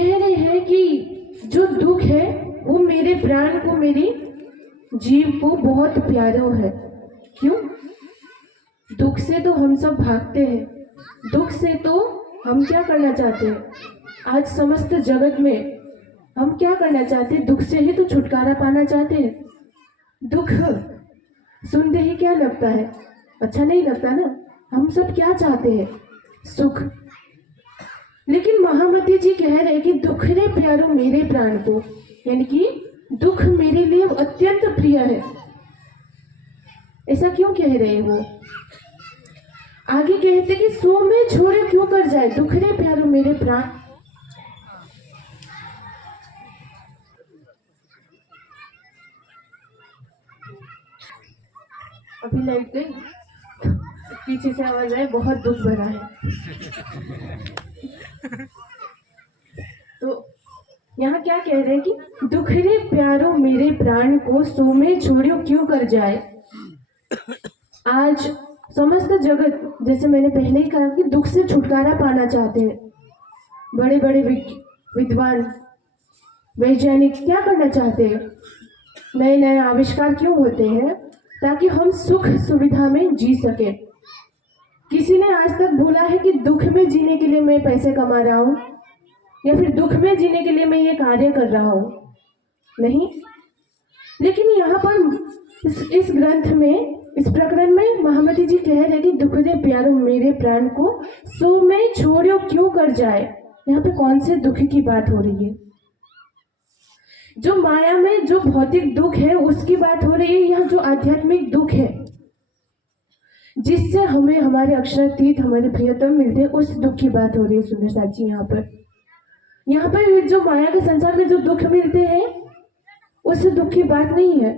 कह रहे हैं कि जो दुख है वो मेरे प्राण को, मेरी जीव को बहुत प्यारा है। क्यों? दुख से तो हम सब भागते हैं। दुख से तो हम क्या करना चाहते हैं? आज समस्त जगत में हम क्या करना चाहते हैं? दुख से ही तो छुटकारा पाना चाहते हैं। दुख सुनते ही क्या लगता है? अच्छा नहीं लगता ना। हम सब क्या चाहते हैं? सुख। लेकिन महामती जी कह रहे हैं कि दुख रे प्यारो मेरे प्राण को, यानी कि दुख मेरे लिए अत्यंत प्रिय है। ऐसा क्यों कह रहे हैं वो? आगे कहते कि सो में छोड़े क्यों कर जाए, दुख रे प्यारो मेरे प्राण। अभी लाइट गई, पीछे से आवाज आए, बहुत दुख भरा है। तो यहाँ क्या कह रहे हैं कि दुख रे प्यारो मेरे प्राण को, सो में छोड़ो क्यों कर जाए। आज समस्त जगत, जैसे मैंने पहले ही कहा, कि दुख से छुटकारा पाना चाहते हैं। बड़े बड़े विद्वान वैज्ञानिक क्या करना चाहते हैं? नए नए आविष्कार क्यों होते हैं? ताकि हम सुख सुविधा में जी सके। किसी ने आज तक बोला है कि दुख में जीने के लिए मैं पैसे कमा रहा हूँ, या फिर दुख में जीने के लिए मैं ये कार्य कर रहा हूँ? नहीं। लेकिन यहाँ पर इस ग्रंथ में, इस प्रकरण में महामती जी कह रहे कि दुख रे प्यारो मेरे प्राण को, सो में छोड़ो क्यों कर जाए। यहाँ पे कौन से दुख की बात हो रही है? जो माया में जो भौतिक दुख है उसकी बात हो रही है। यहाँ जो आध्यात्मिक दुख है, जिससे हमें हमारे अक्षरातीत, हमारे प्रियतम मिलते हैं, उस दुख की बात हो रही है सुंदर साथ जी। यहाँ पर जो माया के संसार में जो दुख मिलते हैं, उस दुख की बात नहीं है।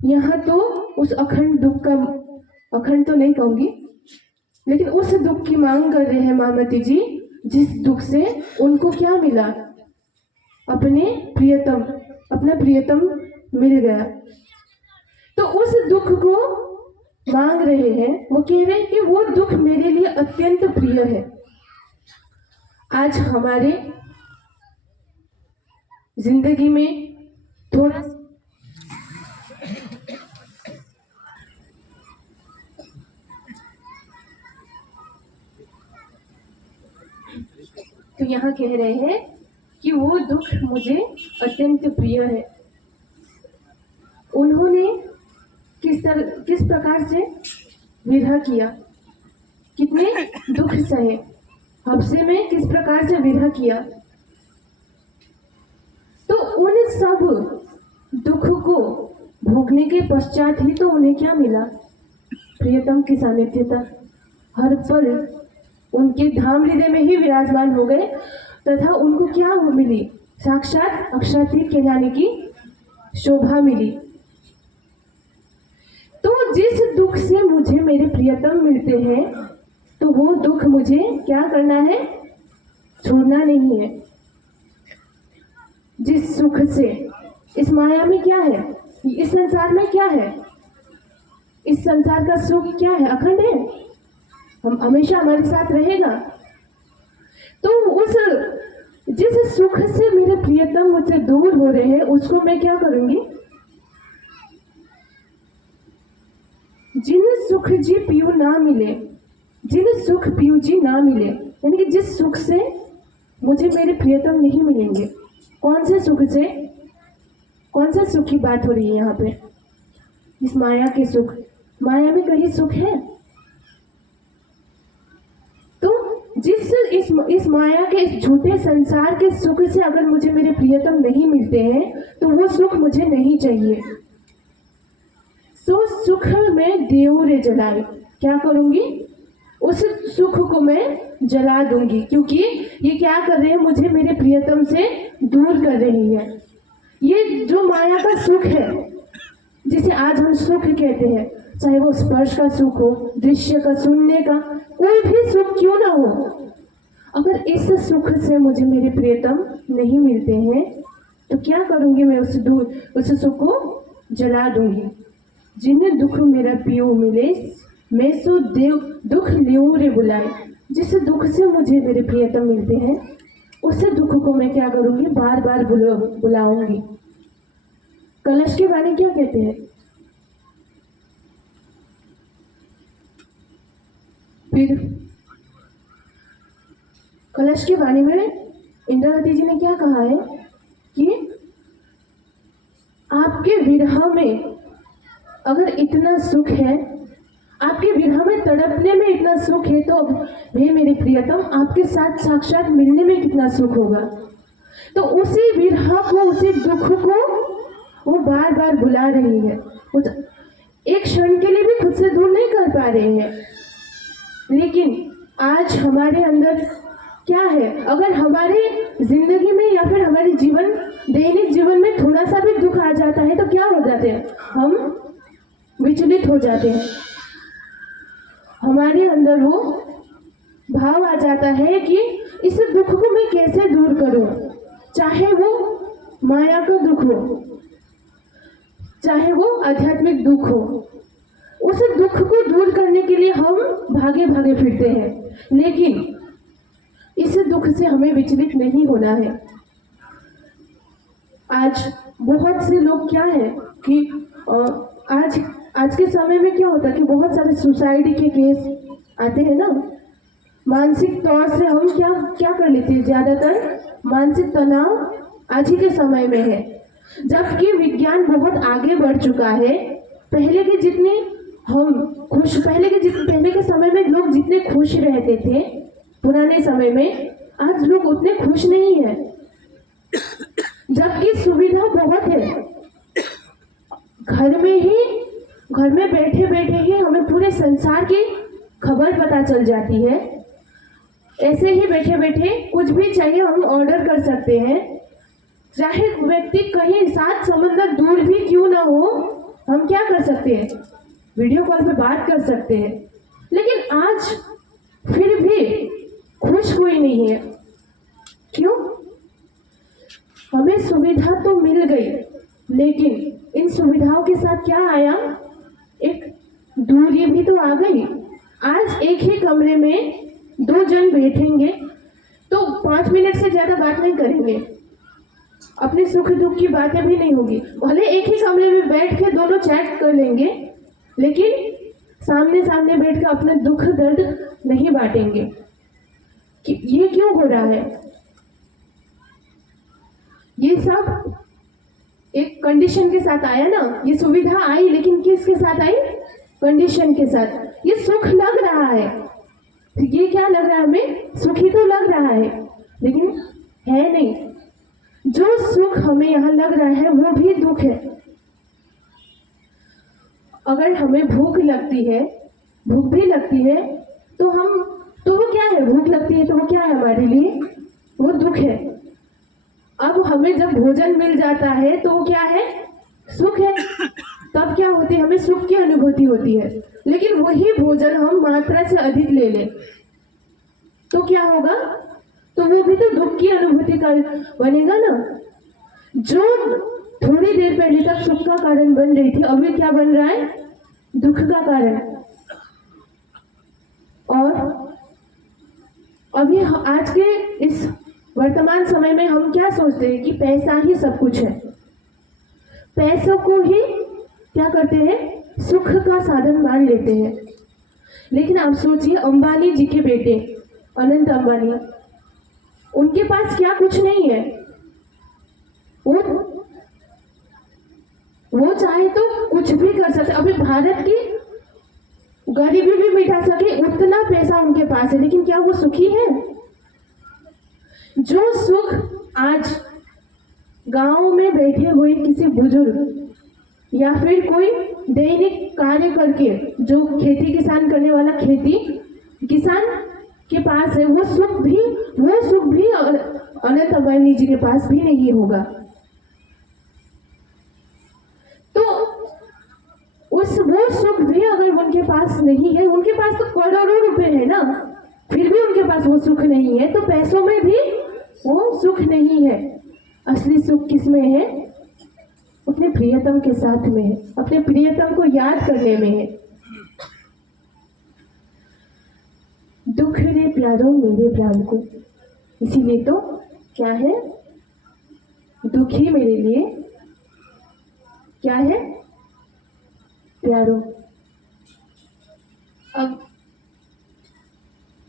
यहाँ तो उस अखंड दुख का, अखंड तो नहीं कहूंगी, लेकिन उस दुख की मांग कर रहे हैं महामती जी, जिस दुख से उनको क्या मिला? अपने प्रियतम, अपना प्रियतम मिल गया। तो उस दुख को मांग रहे हैं। वो कह रहे हैं कि वो दुख मेरे लिए अत्यंत प्रिय है। आज हमारे जिंदगी में थोड़ा तो यहाँ कह रहे हैं कि वो दुख मुझे अत्यंत प्रिय है। उन्होंने किस प्रकार से विरह किया, कितने दुख सहे, हफ्से में किस प्रकार से विरह किया। तो उन सब दुख को भोगने के पश्चात ही तो उन्हें क्या मिला? प्रियतम की सानिध्यता। हर पल उनके धाम हृदय में ही विराजमान हो गए, तथा उनको क्या मिली? साक्षात अक्षरातीत कहलाने की शोभा मिली। तो जिस दुख से मुझे मेरे प्रियतम मिलते हैं, तो वो दुख मुझे क्या करना है? छोड़ना नहीं है। जिस सुख से, इस माया में क्या है, इस संसार में क्या है? इस संसार का सुख क्या है? अखंड है, हम हमेशा हमारे साथ रहेगा। तो उस जिस सुख से मेरे प्रियतम मुझसे दूर हो रहे हैं, उसको मैं क्या करूंगी? जिन सुख जी पियू ना मिले, जिन सुख पियू जी ना मिले, यानी कि जिस सुख से मुझे मेरे प्रियतम नहीं मिलेंगे। कौन से सुख से? कौन सा सुख की बात हो रही है यहाँ पे? इस माया के सुख। माया में कहीं सुख है? तो जिस इस माया के, इस झूठे संसार के सुख से अगर मुझे मेरे प्रियतम नहीं मिलते हैं, तो वो सुख मुझे नहीं चाहिए। तो सुख में देवरे जलाए, क्या करूंगी? उस सुख को मैं जला दूंगी, क्योंकि ये क्या कर रहे हैं? मुझे मेरे प्रियतम से दूर कर रही है। ये जो माया का सुख है, जिसे आज हम सुख कहते हैं, चाहे वो स्पर्श का सुख हो, दृश्य का, सुनने का, कोई भी सुख क्यों ना हो, अगर इस सुख से मुझे मेरे प्रियतम नहीं मिलते हैं, तो क्या करूंगी? मैं उस सुख को जला दूंगी। जिन्हें दुख मेरा पियो मिले, मैं सो देव दुख लियो रे बुलाए। जिस दुख से मुझे मेरे प्रियतम मिलते हैं, उस दुख को मैं क्या करूंगी, बार बार बुलाऊंगी। कलश की वाणी क्या कहते हैं? फिर कलश की वाणी में इंद्रावती जी ने क्या कहा है कि आपके विरह में अगर इतना सुख है, आपके विरह में तड़पने में इतना सुख है, तो वे मेरे प्रियतम आपके साथ साक्षात मिलने में कितना सुख होगा। तो उसी विरह को, उसी दुख को वो बार बार बुला रही है। वो एक क्षण के लिए भी खुद से दूर नहीं कर पा रहे हैं। लेकिन आज हमारे अंदर क्या है, अगर हमारे जिंदगी में या फिर हमारे जीवन, दैनिक जीवन में थोड़ा सा भी दुख आ जाता है तो क्या हो जाते हैं, हम विचलित हो जाते हैं। हमारे अंदर वो भाव आ जाता है कि इस दुख को मैं कैसे दूर करूं, चाहे वो माया का दुख हो, चाहे वो आध्यात्मिक दुख हो। उस दुख को दूर करने के लिए हम भागे भागे फिरते हैं, लेकिन इस दुख से हमें विचलित नहीं होना है। आज बहुत से लोग क्या है कि आज के समय में क्या होता है कि बहुत सारे सुसाइड के केस आते हैं ना। मानसिक तौर से हम क्या क्या कर लेते हैं, ज्यादातर मानसिक तनाव आज ही के समय में है, जबकि विज्ञान बहुत आगे बढ़ चुका है। पहले के जितने हम खुश, पहले के समय में लोग जितने खुश रहते थे पुराने समय में, आज लोग उतने खुश नहीं है, जबकि सुविधा बहुत है। घर में बैठे बैठे ही हमें पूरे संसार की खबर पता चल जाती है। ऐसे ही बैठे बैठे कुछ भी चाहिए हम ऑर्डर कर सकते हैं, चाहे व्यक्ति कहीं 7 समंदर दूर भी क्यों ना हो, हम क्या कर सकते हैं, वीडियो कॉल पे बात कर सकते हैं। लेकिन आज फिर भी खुश कोई नहीं है। क्यों? हमें सुविधा तो मिल गई, लेकिन इन सुविधाओं के साथ क्या आया, एक दूरी भी तो आ गई। आज एक ही कमरे में 2 जन बैठेंगे तो 5 मिनट से ज्यादा बात नहीं करेंगे, अपने सुख दुख की बातें भी नहीं होगी। भले एक ही कमरे में बैठ के दोनों चैट कर लेंगे, लेकिन सामने सामने बैठ कर अपने दुख दर्द नहीं बांटेंगे। कि ये क्यों हो रहा है? ये सब एक कंडीशन के साथ आया ना। ये सुविधा आई, लेकिन किसके साथ आई? कंडीशन के साथ। ये सुख लग रहा है, ये क्या लग रहा है हमें, सुखी तो लग रहा है, लेकिन है नहीं। जो सुख हमें यहाँ लग रहा है वो भी दुख है। अगर हमें भूख भी लगती है तो वो क्या है, भूख लगती है तो वो क्या है हमारे लिए, वो दुख है। अब हमें जब भोजन मिल जाता है तो वो क्या है, सुख है। तब क्या होती है, हमें सुख की अनुभूति होती है। लेकिन वही भोजन हम मात्रा से अधिक ले लें तो क्या होगा, तो वो भी तो दुख की अनुभूति का बनेगा ना। जो थोड़ी देर पहले तक सुख का कारण बन रही थी, अभी क्या बन रहा है, दुख का कारण। और अभी आज के इस वर्तमान समय में हम क्या सोचते हैं कि पैसा ही सब कुछ है, पैसों को ही क्या करते हैं, सुख का साधन मान लेते हैं। लेकिन आप सोचिए, अंबानी जी के बेटे अनंत अंबानी, उनके पास क्या कुछ नहीं है। वो चाहे तो कुछ भी कर सकते, अभी भारत की गरीबी भी मिटा सके उतना पैसा उनके पास है, लेकिन क्या वो सुखी है? जो सुख आज गांव में बैठे हुए किसी बुजुर्ग या फिर कोई दैनिक कार्य करके जो खेती किसान करने वाला खेती किसान के पास है, वो सुख भी अनंत अंबानी जी के पास भी नहीं होगा। तो वो सुख भी अगर उनके पास नहीं है, उनके पास तो करोड़ों रुपए है ना, फिर भी उनके पास वो सुख नहीं है, तो पैसों में भी वो सुख नहीं है। असली सुख किसमें है? अपने प्रियतम के साथ में है, अपने प्रियतम को याद करने में है। दुख रे प्यारो मेरे प्राण को। इसीलिए तो क्या है, दुख ही मेरे लिए क्या है, प्यारो। अब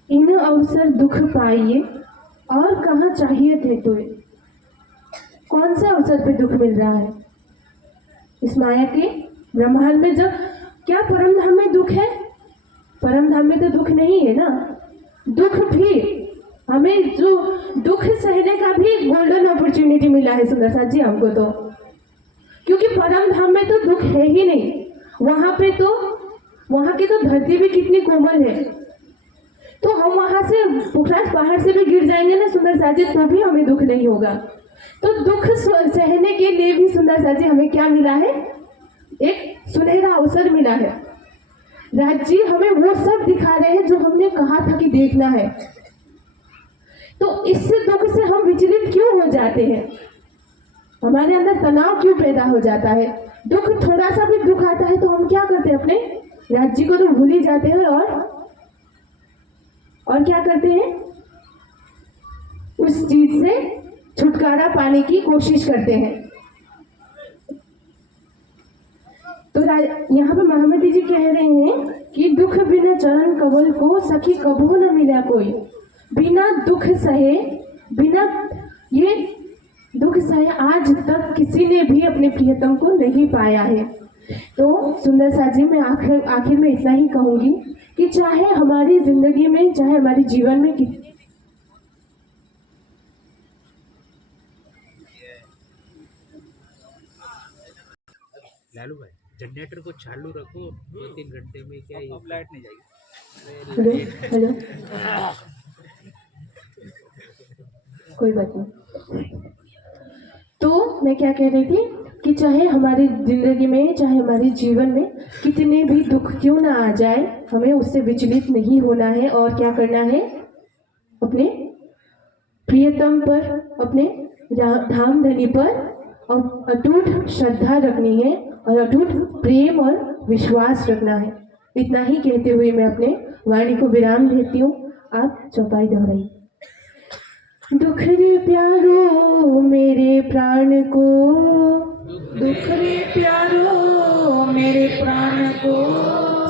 इन अवसर दुख पाइए और कहाँ चाहिए थे तुए। कौन से अवसर पे दुख मिल रहा है इस माया के ब्रह्मांड में? जब क्या परम धाम में दुख है? परम धाम में तो दुख नहीं है ना। दुख भी हमें, जो दुख सहने का भी गोल्डन अपॉर्चुनिटी मिला है सुंदर साथ जी हमको, तो क्योंकि परम धाम में तो दुख है ही नहीं। वहां पे तो, वहां की तो धरती भी कितनी कोमल है, तो हम वहां से पुखराज पहाड़ से भी गिर जाएंगे ना सुंदर साथ जी, तो भी हमें दुख नहीं होगा। तो दुख सहने के लिए भी सुंदर साथ जी हमें क्या मिला है, एक सुनहरा अवसर मिला है। राज जी हमें वो सब दिखा रहे हैं जो हमने कहा था कि देखना है। तो इससे दुख से हम विचलित क्यों हो जाते हैं? हमारे अंदर तनाव क्यों पैदा हो जाता है? दुख, थोड़ा सा भी दुख आता है तो हम क्या करते हैं, अपने राज जी को तो भूल ही जाते हैं और क्या करते हैं, उस चीज से छुटकारा पाने की कोशिश करते हैं। तो यहाँ पे महामती जी कह रहे हैं कि दुख बिना चरण कमल को सखी कबो न मिला कोई। बिना दुख सहे, बिना ये दुख सहे आज तक किसी ने भी अपने प्रियतम को नहीं पाया है। तो सुंदर साथ जी मैं आखिर में इतना ही कहूंगी कि चाहे हमारी जिंदगी में, चाहे हमारे जीवन में कितनी, लालू भाई जनरेटर को चालू रखो, 2-3 घंटे में क्या ही लाइट नहीं जाएगी। हेलो हेलो, कोई बात नहीं। तो मैं क्या कह रही थी कि चाहे हमारी जिंदगी में, चाहे हमारे जीवन में कितने भी दुख क्यों ना आ जाए, हमें उससे विचलित नहीं होना है। और क्या करना है, अपने प्रियतम पर, अपने धाम धनी पर और अटूट श्रद्धा रखनी है और अटूट प्रेम और विश्वास रखना है। इतना ही कहते हुए मैं अपने वाणी को विराम देती हूँ। आप चौपाई दोहराइए। दुख रे प्यारो मेरे प्राण को, दुख रे प्यारो मेरे प्राण को,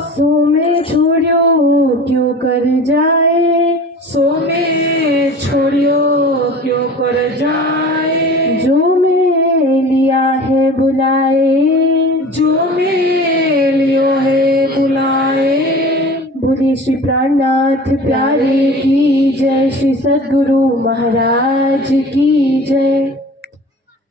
सो में छोड़ियो क्यों कर जाए, सो में छोड़ियो क्यों कर जाए। जो मैं लिया है बुलाए, जो मैं लियो है बुलाए। बोले श्री प्राणनाथ प्यारे की जय, श्री सद्गुरु महाराज की जय।